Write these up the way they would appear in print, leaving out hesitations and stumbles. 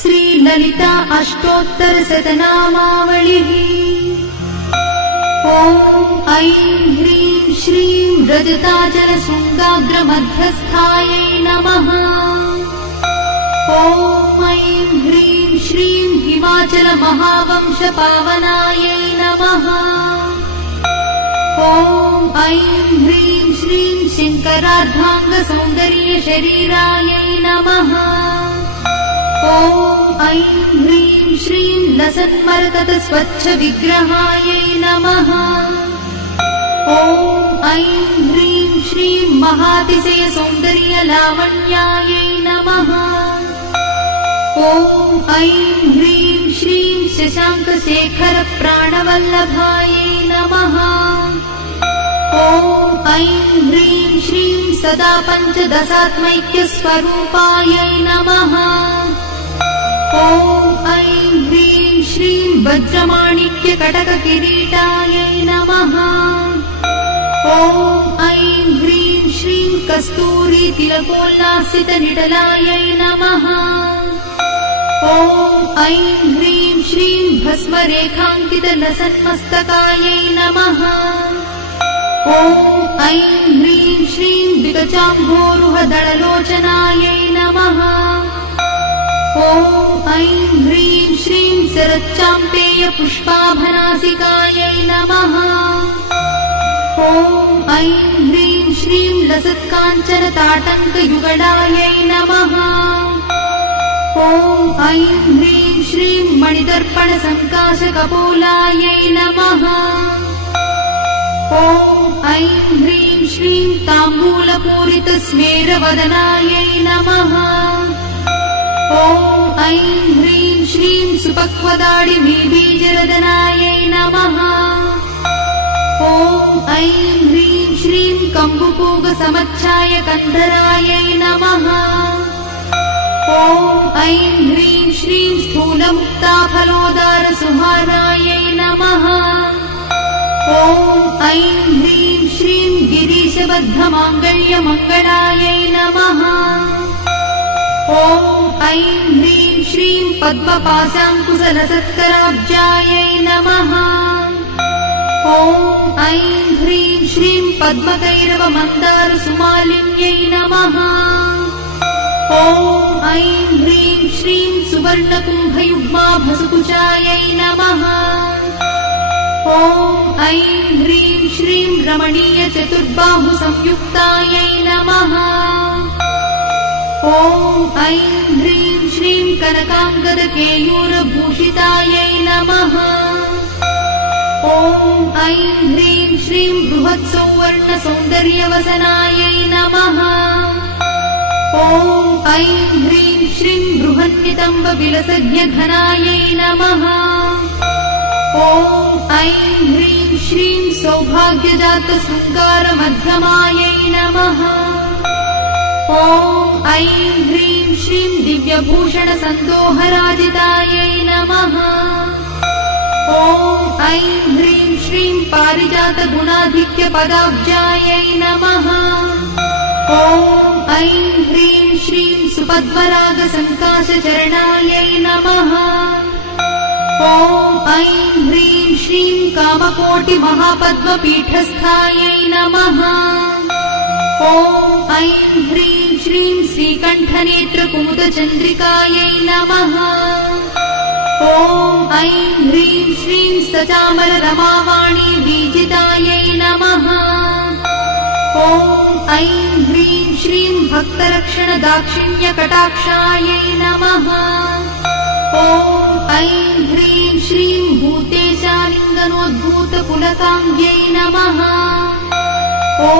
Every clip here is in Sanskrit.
श्री ललिता अष्टोत्तरशतनामावलिः। ॐ ऐं ह्रीं श्रीं रजताचलशृङ्गाग्रमध्यस्थायै नमः। ॐ ऐं ह्रीं श्रीं हिमाचलमहावंशपावनायै नमः। ॐ ऐं ह्रीं श्रीं शङ्करार्धाङ्गसौन्दर्यशरीरायै नमः। ॐ ऐं ह्रीं श्रीं लसन्मरकतस्वच्छविग्रहायै नमः। ॐ ऐं ह्रीं श्रीं महातिशयसौन्दर्यलावण्यायै नमः। ॐ ऐं ह्रीं श्रीं शशाङ्कशेखरप्राणवल्लभायै नमः। ॐ ऐं ह्रीं श्रीं सदा पञ्चदशात्मैक्यस्वरूपायै नमः। ॐ ऐं ह्रीं श्रीं वज्रमाणिक्यकटककिरीटायै नमः। ॐ ऐं ह्रीं श्रीं कस्तूरीतिलकोल्लासितनिटलायै नमः। ॐ ऐं ह्रीं श्रीं भस्मरेखाङ्कितलसन्मस्तकायै नमः। ॐ ऐं ह्रीं श्रीं विकचाम्भोरुहदळलोचनायै नमः। ॐ ऐं ह्रीं श्रीं शरच्चाम्पेयपुष्पाभनासिकायै नमः। ॐ ऐं ह्रीं श्रीं लसत्काञ्चनताटङ्कयुगलायै नमः। ॐ ऐं ह्रीं श्रीं मणिदर्पणसङ्काशकपोलायै नमः। ॐ ऐं ह्रीं श्रीं ताम्बूलपूरितस्मेरवदनायै नमः। ॐ ऐं ह्रीं श्रीं सुपक्वदाडिमीबीजरदनायै नमः। ॐ ऐं ह्रीं श्रीं कम्बुपूगसमच्छायकन्धरायै नमः। ॐ ऐं ह्रीं श्रीं स्थूलमुक्ताफलोदारसुहारायै नमः। ॐ ऐं ह्रीं श्रीं गिरीशबद्धमाङ्गल्यमङ्गलायै नमः। ॐ ऐं ह्रीं श्रीं पद्मपाशाङ्कुशलसत्कराब्जायै नमः। ॐ ऐं ह्रीं श्रीं पद्मकैरवमन्दारसुमालिन्यै नमः। ॐ ऐं ह्रीं श्रीं सुवर्णकुम्भयुग्माभसकुचायै नमः। ॐ ऐं ह्रीं श्रीं रमणीयचतुर्बाहुसंयुक्तायै नमः। ॐ ऐं ह्रीं श्रीं कनकाङ्गदकेयूरभूषितायै नमः। ॐ ऐं ह्रीं श्रीं बृहत्सौवर्णसौन्दर्यवसनायै नमः। ॐ ऐं ह्रीं श्रीं बृहन्नितम्बविलसज्ञघनायै नमः। ॐ ऐं ह्रीं श्रीं सौभाग्यजातशृङ्गारमध्यमायै नमः। ॐ ऐं ह्रीं श्रीं दिव्यभूषणसन्दोहराजितायै नमः। ॐ ऐं ह्रीं श्रीं पारिजातगुणाधिक्यपदाब्जायै नमः। ॐ ऐं ह्रीं श्रीं सुपद्मरागसङ्काशचरणायै नमः। ॐ ऐं ह्रीं श्रीं कामकोटिमहापद्मपीठस्थायै नमः। ॐ ऐं ह्रीं श्रीं श्रीकण्ठनेत्रकुमुदचन्द्रिकायै नमः। ॐ ऐं ह्रीं श्रीं सचामररमावाणीवीजितायै नमः। ॐ ऐं ह्रीं श्रीं भक्तरक्षणदाक्षिण्यकटाक्षायै नमः। ॐ ऐं ह्रीं श्रीं भूतेशालिङ्गनोद्भूतपुलकाङ्ग्यै नमः। ॐ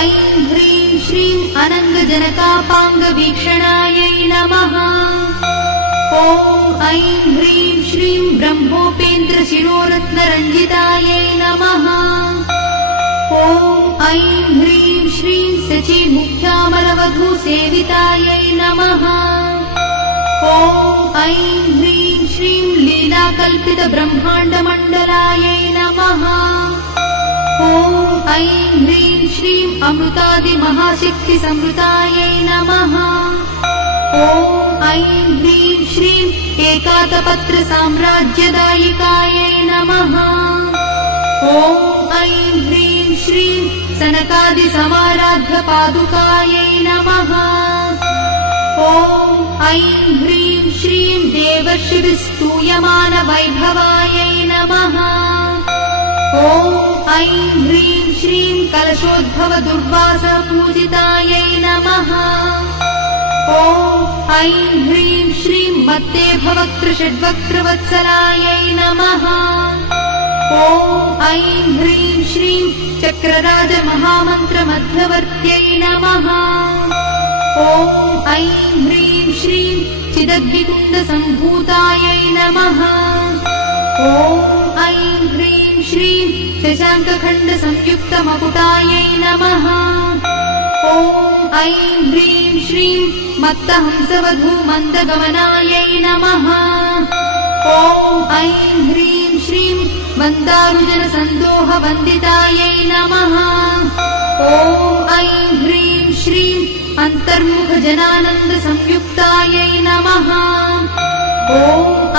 ऐं ह्रीं श्रीं अनङ्गजनकापाङ्गवीक्षणायै नमः। ॐ ऐं ह्रीं श्रीं ब्रह्मोपेन्द्रशिरोरत्नरञ्जितायै नमः। ॐ ऐं ह्रीं श्रीं शचीमुख्यामरवधूसेवितायै नमः। ॐ ऐं ह्रीं श्रीं लीलाकल्पितब्रह्माण्डमण्डलायै नमः। ॐ ऐं ह्रीं श्रीं अमृतादिमहाशक्तिसंवृतायै नमः। ॐ ऐं ह्रीं श्रीं एकातपत्रसाम्राज्यदायिकायै नमः। ॐ ऐं ह्रीं श्रीं सनकादिसमाराध्यपादुकायै नमः। ॐ ऐं ह्रीं श्रीं देवर्षिभिस्तूयमानवैभवायै नमः। ॐ ऐं ह्रीं श्रीं कलशोद्भवदुर्वासपूजितायै नमः। ॐ ऐं ह्रीं श्रीं मत्तेभवक्त्रषड्वक्त्रवत्सलायै नमः। ॐ ऐं ह्रीं श्रीं चक्रराजमहामन्त्रमध्यवर्त्यै नमः। ॐ ऐं ह्रीं श्रीं चिदग्निकुण्डसम्भूतायै नमः। ॐ ऐं ह्रीं श्रीं शशाङ्कखण्डसंयुक्तमकुटायै नमः। ॐ ऐं ह्रीं श्रीं मत्तहंसवधूमन्दगमनायै नमः। ॐ ऐं ह्रीं श्रीं मन्दारुजनसन्दोहवन्दितायै नमः। ॐ ऐं ह्रीं श्रीं अन्तर्मुखजनानन्दसंयुक्तायै नमः। ॐ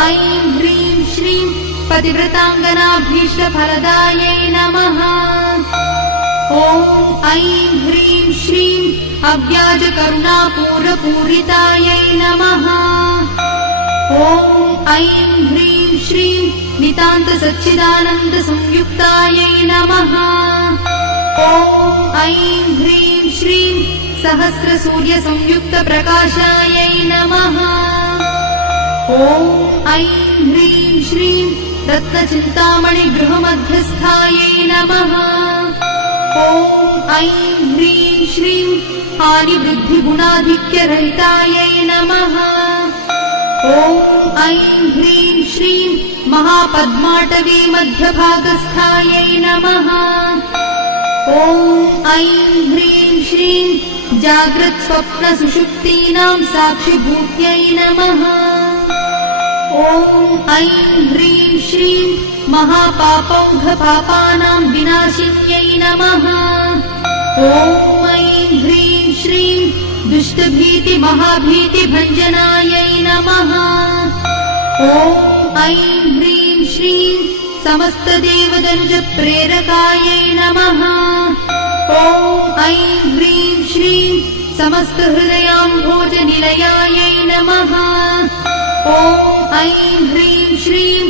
ऐं ह्रीं श्रीं पतिव्रताङ्गनाभीष्टफलदायै नमः। ॐ ऐं ह्रीं श्रीं अव्याजकरुणापूरपूरितायै नमः। ॐ ऐं ह्रीं श्रीं नितान्तसच्चिदानन्दसंयुक्तायै नमः। ॐ ऐं ह्रीं श्रीं सहस्रसूर्यसंयुक्तप्रकाशायै नमः। ॐ ऐं ह्रीं श्रीं रत्नचिन्तामणिगृहमध्यस्थायै नमः। ॐ ऐं ह्रीं श्रीं हानिवृद्धिगुणाधिक्यरहितायै नमः। ॐ ऐं ह्रीं श्रीं महापद्माटवी मध्यभागस्थायै नमः। ॐ ऐं ह्रीं श्रीं जाग्रत्स्वप्नसुषुप्तीनां साक्षिभूत्यै नमः। ॐ ऐं ह्रीं श्रीं महापापौघपापानां विनाशिन्यै नमः। ॐ ऐं ह्रीं श्रीं दुष्टभीतिमहाभीतिभञ्जनायै नमः। ॐ ऐं ह्रीं श्रीं समस्तदेवदनुजप्रेरकायै नमः। ॐ ऐं ह्रीं श्रीं समस्तहृदयाम्भोजनिलयायै नमः। ॐ ऐं ह्रीं श्रीं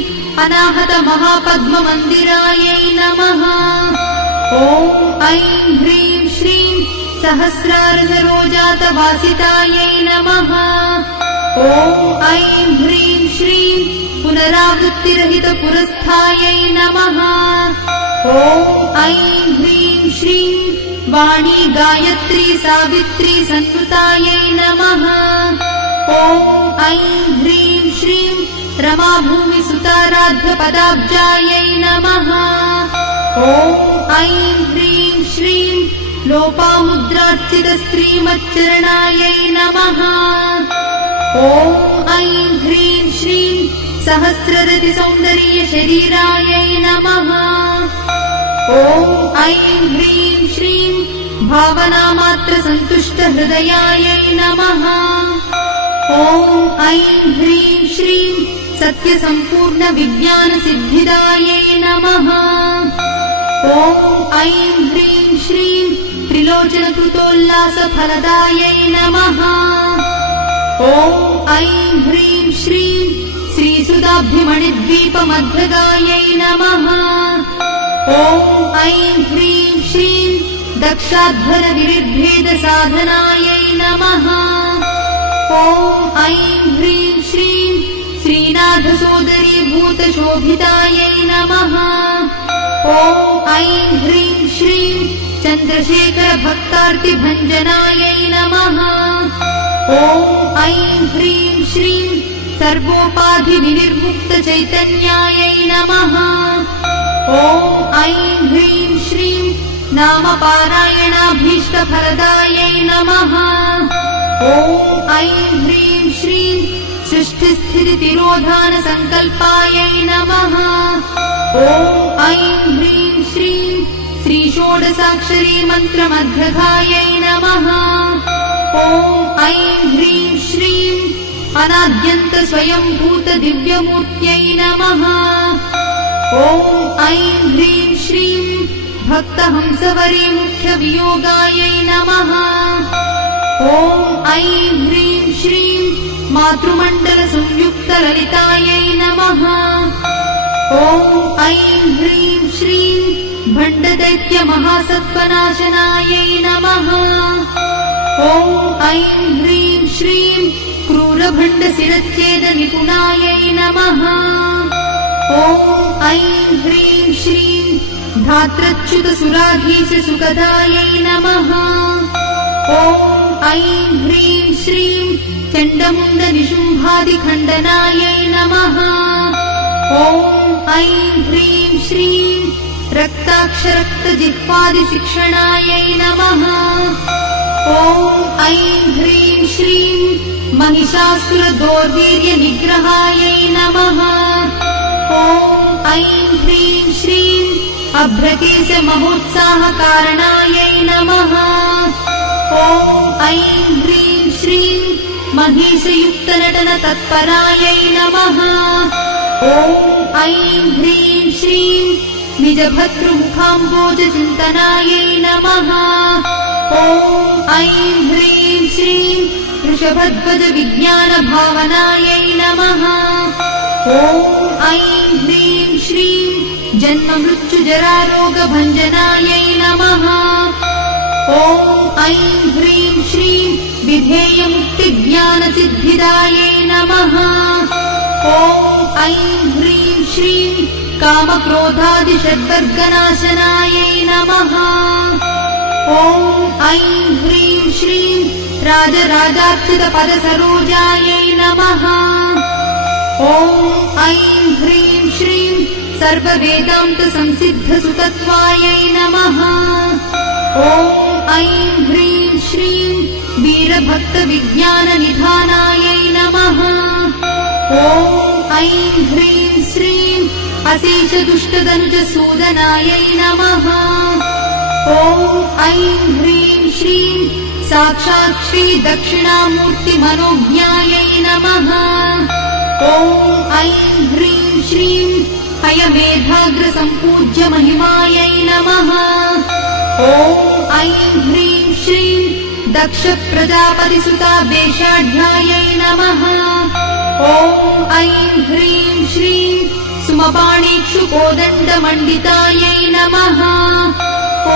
अनाहतमहापद्ममन्दिरायै नमः। ॐ ऐं ह्रीं श्रीं सहस्रारसरोजातवासितायै नमः। ॐ ऐं ह्रीं श्रीं पुनरावृत्तिरहितपुरस्थायै नमः। ॐ ऐं ह्रीं श्रीं वाणी गायत्री सावित्री संस्कृतायै नमः। ॐ ऐं ह्रीं श्रीं रमाभूमिसुताराध्यपदाब्जायै नमः। ॐ ऐं ह्रीं श्रीं लोपामुद्रार्चितस्त्रीमच्चरणायै नमः। ॐ ऐं ह्रीं श्रीं सहस्ररतिसौन्दर्यशरीरायै नमः। ॐ ऐं ह्रीं श्रीं भावनामात्रसन्तुष्टहृदयायै नमः। ॐ ऐं ह्रीं श्रीं सत्यसम्पूर्णविज्ञानसिद्धिदायै नमः। ॐ ऐं ह्रीं श्रीं त्रिलोचनकृतोल्लासफलदायै नमः। ॐ ऐं ह्रीं श्रीं श्रीसुधाब्धिमणिद्वीपमध्यगायै नमः। ॐ ऐं ह्रीं श्रीं दक्षाध्वरविरिद्भेदसाधनायै नमः। ॐ ऐं ह्रीं श्रीं श्रीनाथसोदरीभूतशोभितायै नमः। ॐ ऐं ह्रीं श्रीं चन्द्रशेखरभक्तार्तिभञ्जनायै नमः। ॐ ऐं ह्रीं श्रीं सर्वोपाधिविनिर्मुक्तचैतन्यायै नमः। ॐ ऐं ह्रीं श्रीं नामपारायणाभीष्टफलदायै नमः। ॐ ऐं ह्रीं श्रीं सृष्टिस्थितितिरोधानसङ्कल्पायै नमः। ॐ ऐं ह्रीं श्रीं श्रीषोडशाक्षरी मन्त्रमध्यगायै नमः। ॐ ऐं ह्रीं श्रीं अनाद्यन्त स्वयंभूत दिव्यमूर्त्यै नमः। ॐ ऐं ह्रीं श्रीं भक्तहंसवरे मुख्यवियोगायै नमः। ॐ ऐं ह्रीं श्रीं मातृमण्डलसंयुक्तललितायै नमः। ॐ ऐं ह्रीं श्रीं भण्डदैत्यमहासत्त्वनाशनायै नमः। ॐ ऐं ह्रीं श्रीं क्रूरभण्डशिरच्छेदनिपुणायै नमः। ॐ ऐं ह्रीं श्रीं धात्रच्युतसुराधीशसुखदायै नमः। ॐ ऐं ह्रीं श्रीं चण्डमुण्डनिशुम्भादिखण्डनायै नमः। ॐ ऐं ह्रीं श्रीं रक्ताक्षरक्तजिह्वादिशिक्षणायै नमः। ॐ ऐं ह्रीं श्रीं महिषासुरदौर्वीर्यनिग्रहायै नमः। ॐ ऐं ह्रीं श्रीं अभ्रकेशमहोत्साहकारणायै नमः। ॐ ऐं ह्रीं श्रीं महेशयुक्तनटनतत्परायै नमः। ॐ ऐं ह्रीं श्रीं निजभद्रमुखाम्बोजचिन्तनायै नमः। ॐ ऐं ह्रीं श्रीं वृषभध्वजविज्ञानभावनायै नमः। ॐ ऐं ह्रीं श्रीं जन्ममृत्युजरारोगभञ्जनायै नमः। ॐ ऐं ह्रीं श्रीं विधेयमुक्तिज्ञानसिद्धिदायै नमः। ॐ ऐं ह्रीं श्रीं कामक्रोधादिषड्वर्गनाशनायै नमः। ॐ ऐं ह्रीं श्रीं राजराजार्चितपदसरोजायै नमः। ॐ ऐं ह्रीं श्रीं सर्ववेदान्तसंसिद्धसुतत्वायै नमः। ॐ ऐं ह्रीं श्रीं वीरभक्तविज्ञाननिधानायै नमः। ॐ ऐं ह्रीं श्रीं अशेषदुष्टदनुजसूदनायै नमः। ॐ ऐं ह्रीं श्रीं साक्षात् श्रीदक्षिणामूर्तिमनोज्ञायै नमः। ॐ ऐं ह्रीं श्रीं हयमेधाग्रसम्पूज्य महिमायै नमः। ॐ ऐं ह्रीं श्रीं दक्षप्रजापतिसुतावेशाढ्यायै नमः। ॐ ऐं ह्रीं श्रीं सुमपाणीक्षुकोदण्डमण्डितायै नमः। ॐ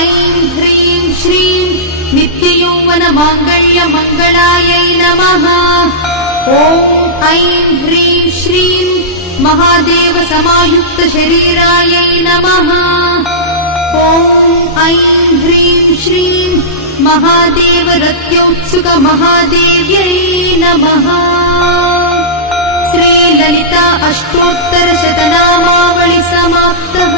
ऐं ह्रीं श्रीं नित्ययौवनमाङ्गल्यमङ्गलायै नमः। ॐ ऐं ह्रीं श्रीं महादेवसमायुक्तशरीरायै नमः। ॐ ऐं ह्रीं श्रीं महादेवरत्योत्सुकमहादेव्यै नमः। श्रीललिता अष्टोत्तरशतनामावळि समाप्तः।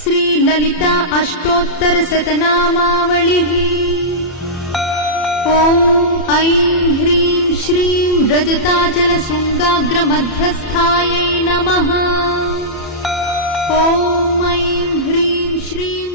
श्रीललिता अष्टोत्तरशतनामावलिः। ॐ ऐं ह्रीं श्रीं रजताचलशृङ्गाग्रमध्यस्थायै नमः। ॐ ऐं ह्रीं श्रीं